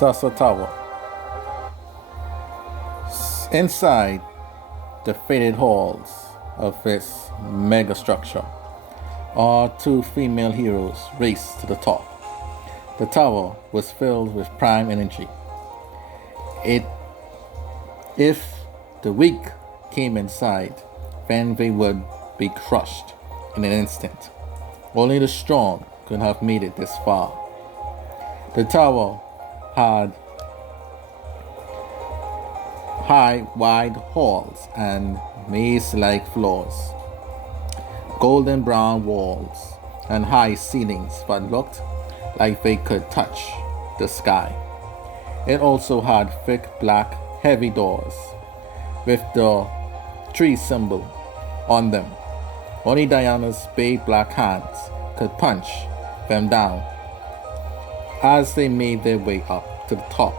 Sussa Tower. Inside the faded halls of this mega structure, our two female heroes raced to the top. The tower was filled with prime energy. If the weak came inside, then they would be crushed in an instant. Only the strong could have made it this far. The tower had high, wide halls and maze-like floors, golden brown walls, and high ceilings that looked like they could touch the sky. It also had thick, black, heavy doors with the tree symbol on them. Only Diana's big black hands could punch them down. As they made their way up to the top,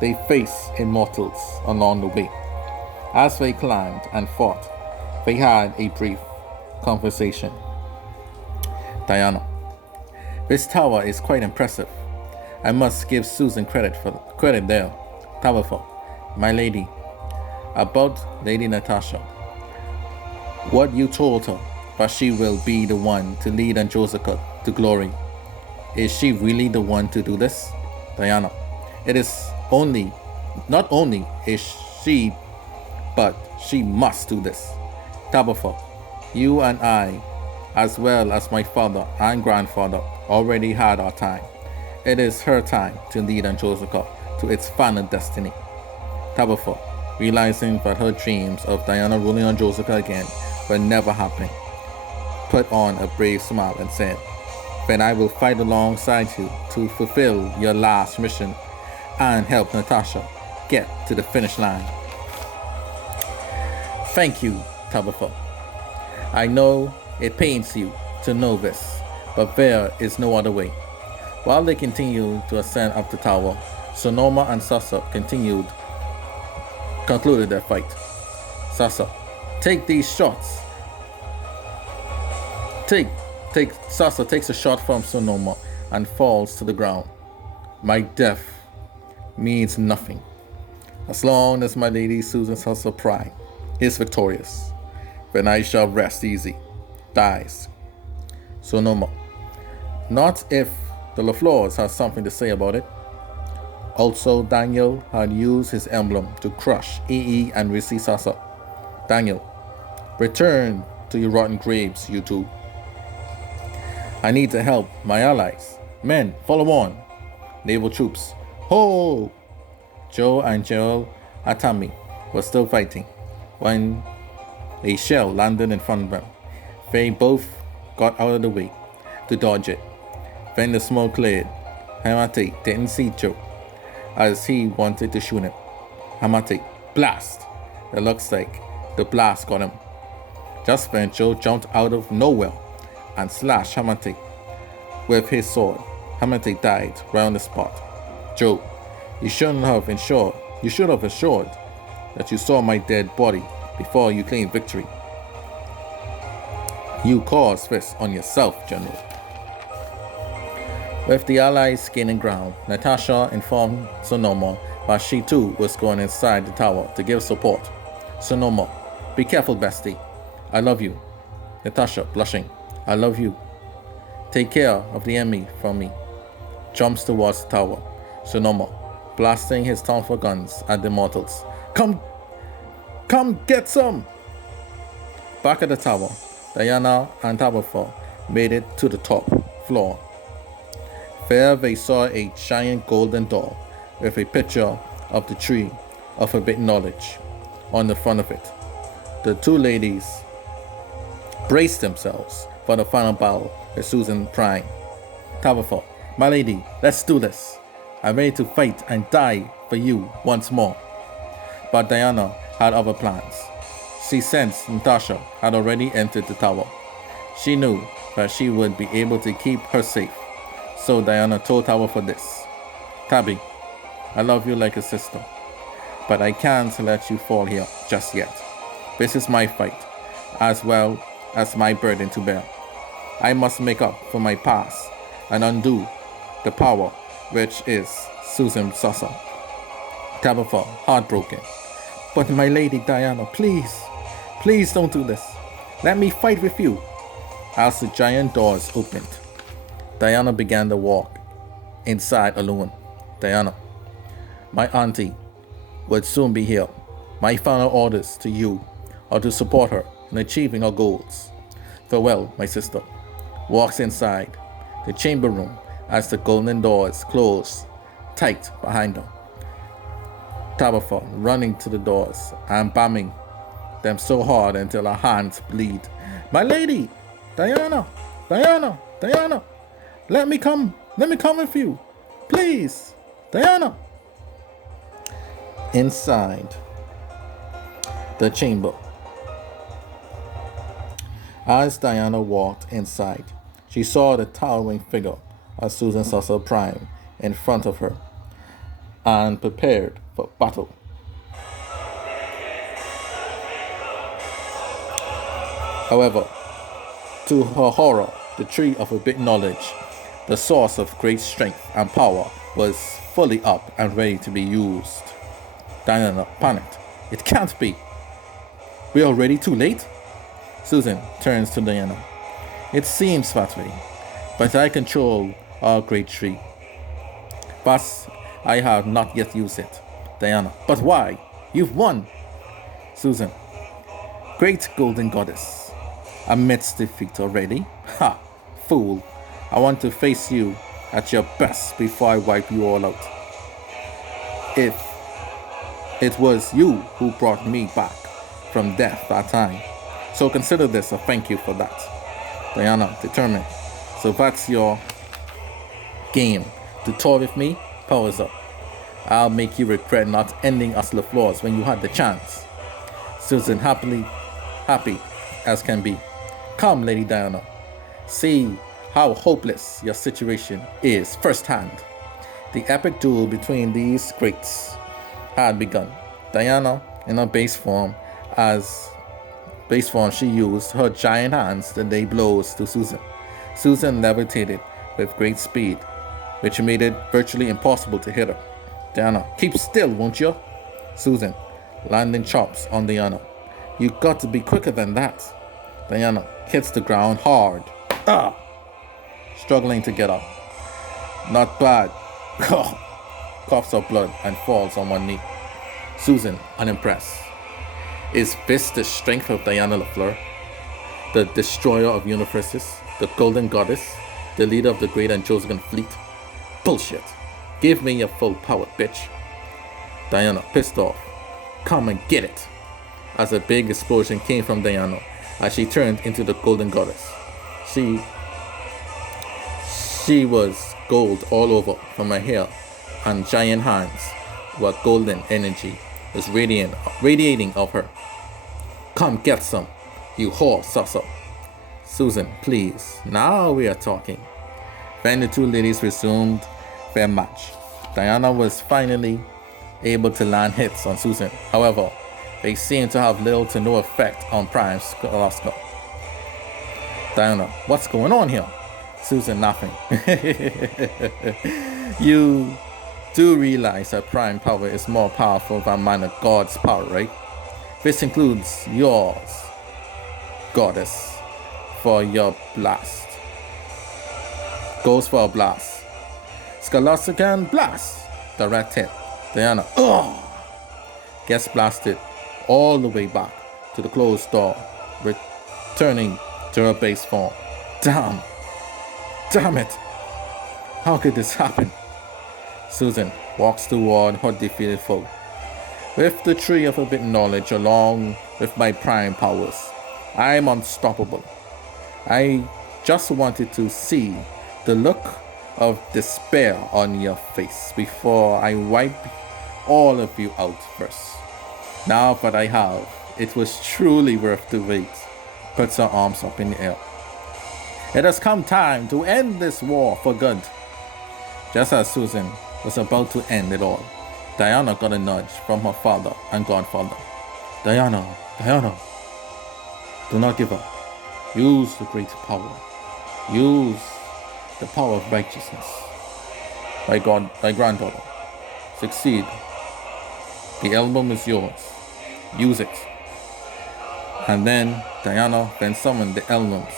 they faced immortals along the way. As they climbed and fought, they had a brief conversation. Diana, this tower is quite impressive. I must give Susan credit there. Tabitha, my lady, about Lady Natasha. What you told her, that she will be the one to lead Angelica to glory. Is she really the one to do this? Diana, it is not only is she, but she must do this. Tabitha, you and I, as well as my father and grandfather, already had our time. It is her time to lead Angelica to its final destiny. Tabitha, realizing that her dreams of Diana ruling Angelica again will never happen, put on a brave smile and said, then I will fight alongside you to fulfill your last mission and help Natasha get to the finish line. Thank you, Tabitha. I know it pains you to know this, but there is no other way. While they continued to ascend up the tower, Sonoma and Sussa concluded their fight. Sussa, take these shots. Sussa takes a shot from Sonoma and falls to the ground. My death means nothing. As long as my lady Susan Sussa Prime is victorious, then I shall rest easy. Dies. Sonoma, not if the LaFleurs has something to say about it. Also, Daniel had used his emblem to crush EE and Rissy Sussa. Daniel, return to your rotten graves, you two. I need to help my allies. Men, follow on. Naval troops. Ho! Joe and Joel Atami were still fighting when a shell landed in front of them. They both got out of the way to dodge it. Then the smoke cleared. Hamate didn't see Joe as he wanted to shoot him. Hamate, blast! It looks like the blast got him. Just then Joe jumped out of nowhere and slashed Hamate with his sword. Hamate died right on the spot. Joe, you should have ensured that you saw my dead body before you claimed victory. You caused this on yourself, General. With the allies gaining ground, Natasha informed Sonoma that she too was going inside the tower to give support. Sonoma, be careful, bestie. I love you. Natasha, blushing. I love you. Take care of the enemy from me. Jumps towards the tower. Sonoma, blasting his Tonfa guns at the mortals. Come get some! Back at the tower, Diana and Tabitha made it to the top floor. There they saw a giant golden door with a picture of the tree of forbidden knowledge on the front of it. The two ladies braced themselves for the final battle with Susan Prime. Tabitha, my lady, let's do this. I'm ready to fight and die for you once more. But Diana had other plans. She sensed Natasha had already entered the tower. She knew that she would be able to keep her safe. So Diana told Tabitha this. Tabby, I love you like a sister, but I can't let you fall here just yet. This is my fight, as well as my burden to bear. I must make up for my past and undo the power which is Susan Sussa. Tabitha, heartbroken. But my lady Diana, please, please don't do this. Let me fight with you. As the giant doors opened, Diana began to walk inside alone. Diana, my auntie would soon be here. My final orders to you are to support her in achieving her goals. Farewell, my sister. Walks inside the chamber room as the golden doors close tight behind her. Tabitha running to the doors and banging them so hard until her hands bleed. My lady! Diana! Diana! Diana! Let me come with you! Please! Diana! Inside the chamber. As Diana walked inside, she saw the towering figure of Susan Sussa Prime in front of her and prepared for battle. However, to her horror, the tree of forbidden knowledge, the source of great strength and power, was fully up and ready to be used. Diana panicked. It can't be. We're already too late? Susan turns to Diana. It seems that way, but I control our great tree. But I have not yet used it. Diana, but why? You've won. Susan, great golden goddess, amidst defeat already? Ha, fool. I want to face you at your best before I wipe you all out. If it was you who brought me back from death that time, so consider this a thank you for that. Diana, determined. So that's your game. To toy with me? Powers up. I'll make you regret not ending us LaFleurs when you had the chance. Susan, happy as can be. Come, Lady Diana. See how hopeless your situation is firsthand. The epic duel between these greats had begun. Diana, in her base form, she used her giant hands to lay blows to Susan. Susan levitated with great speed, which made it virtually impossible to hit her. Diana, keep still, won't you? Susan, landing chops on Diana. You got to be quicker than that. Diana hits the ground hard. Struggling to get up. Not bad. Coughs up blood and falls on one knee. Susan, unimpressed. Is this the strength of Diana LaFleur? The destroyer of universes? The golden goddess? The leader of the great and chosen fleet? Bullshit. Give me your full power, bitch. Diana, pissed off. Come and get it. As a big explosion came from Diana as she turned into the golden goddess. She was gold all over from her hair, and giant hands where golden energy was radiating off her. Come get some, you whore, Sussa. Susan, please, now we are talking. Then the two ladies resumed their match. Diana was finally able to land hits on Susan. However, they seemed to have little to no effect on Prime Scholastica. Diana, what's going on here? Susan, nothing. You do realize that Prime power is more powerful than minor God's power, right? This includes yours, goddess, for your blast. Goes for a blast. Scholastica and blast. Direct hit. Diana, gets blasted all the way back to the closed door, returning to her base form. Damn it. How could this happen? Susan walks toward her defeated foe. With the tree of forbidden knowledge along with my prime powers, I am unstoppable. I just wanted to see the look of despair on your face before I wipe all of you out first. Now that I have, it was truly worth the wait. Puts her arms up in the air. It has come time to end this war for good. Just as Susan was about to end it all, Diana got a nudge from her father and godfather. Diana, do not give up. Use the great power. Use the power of righteousness. thy granddaughter. Succeed. The album is yours. Use it. And then Diana then summoned the elements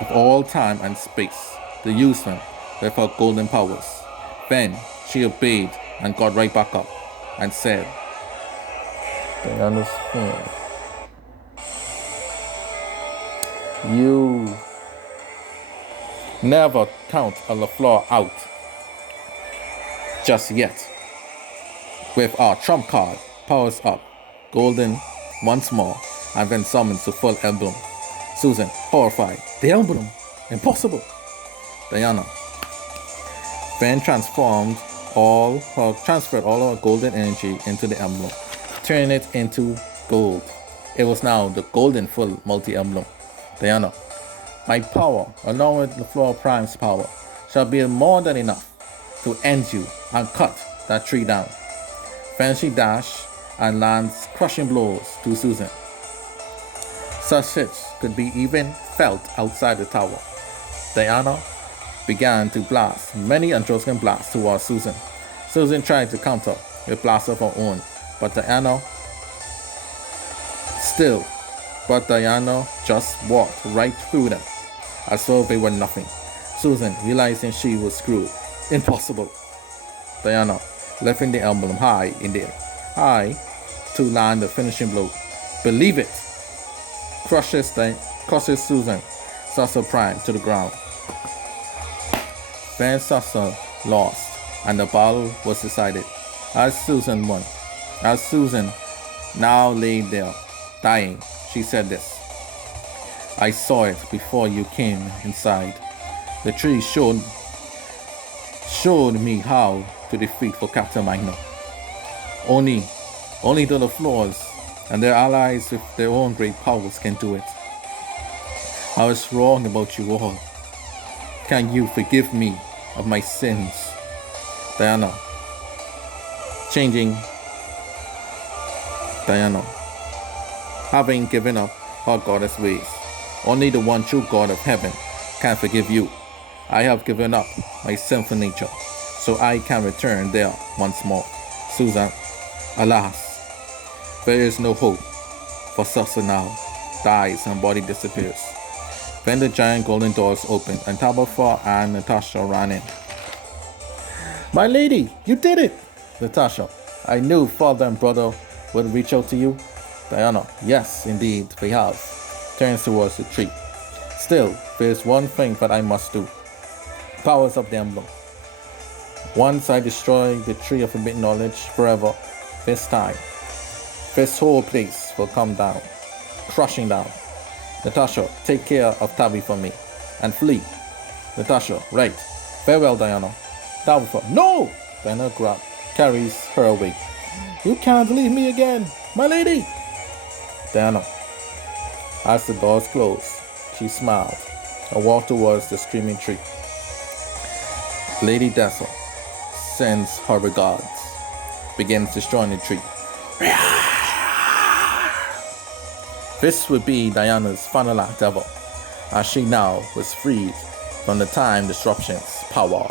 of all time and space to use them with her golden powers. Then she obeyed and got right back up and said, Diana's phone. You never count a LaFleur out just yet. With our trump card, powers up, golden once more, and then summons the full emblem. Susan, horrified. The emblem? Impossible. Diana then transferred all her golden energy into the emblem, turning it into gold. It was now the golden full multi-emblem. Diana, my power, along with LaFleur Prime's power, shall be more than enough to end you and cut that tree down. Then she dashed and lands crushing blows to Susan. Such hits could be even felt outside the tower. Diana began to blast many Androscan blasts towards Susan. Susan tried to counter with blasts of her own, but Diana just walked right through them, as though they were nothing. Susan, realizing she was screwed. Impossible. Diana, lifting the emblem high to land the finishing blow. Believe it! Crushes Susan, Sussa Prime, to the ground. Then Sussa lost, and the battle was decided as Susan won. As Susan now lay there, dying, she said this. I saw it before you came inside. The tree showed me how to defeat for Captain Minor. Only the LaFleurs and their allies with their own great powers can do it. I was wrong about you all. Can you forgive me of my sins? Diana, having given up her goddess ways, only the one true God of heaven can forgive you. I have given up my sinful nature, so I can return there once more. Susan, alas, there is no hope, for Sussa now dies and body disappears. Then the giant golden doors opened, and Tabitha and Natasha ran in. My lady, you did it! Natasha, I knew father and brother would reach out to you. Diana, yes, indeed, they have. Turns towards the tree. Still, there is one thing that I must do. Powers of the emblem. Once I destroy the tree of forbidden knowledge forever, this time, this whole place will come down, crushing down. Natasha, take care of Tabby for me, and flee. Natasha, right. Farewell, Diana. Tabitha, no! Diana carries her away. You can't leave me again, my lady! Diana. As the doors closed, she smiled and walked towards the screaming tree. Lady Dessa sends her regards, begins destroying the tree. This would be Diana's final act ever, as she now was freed from the time disruption's power.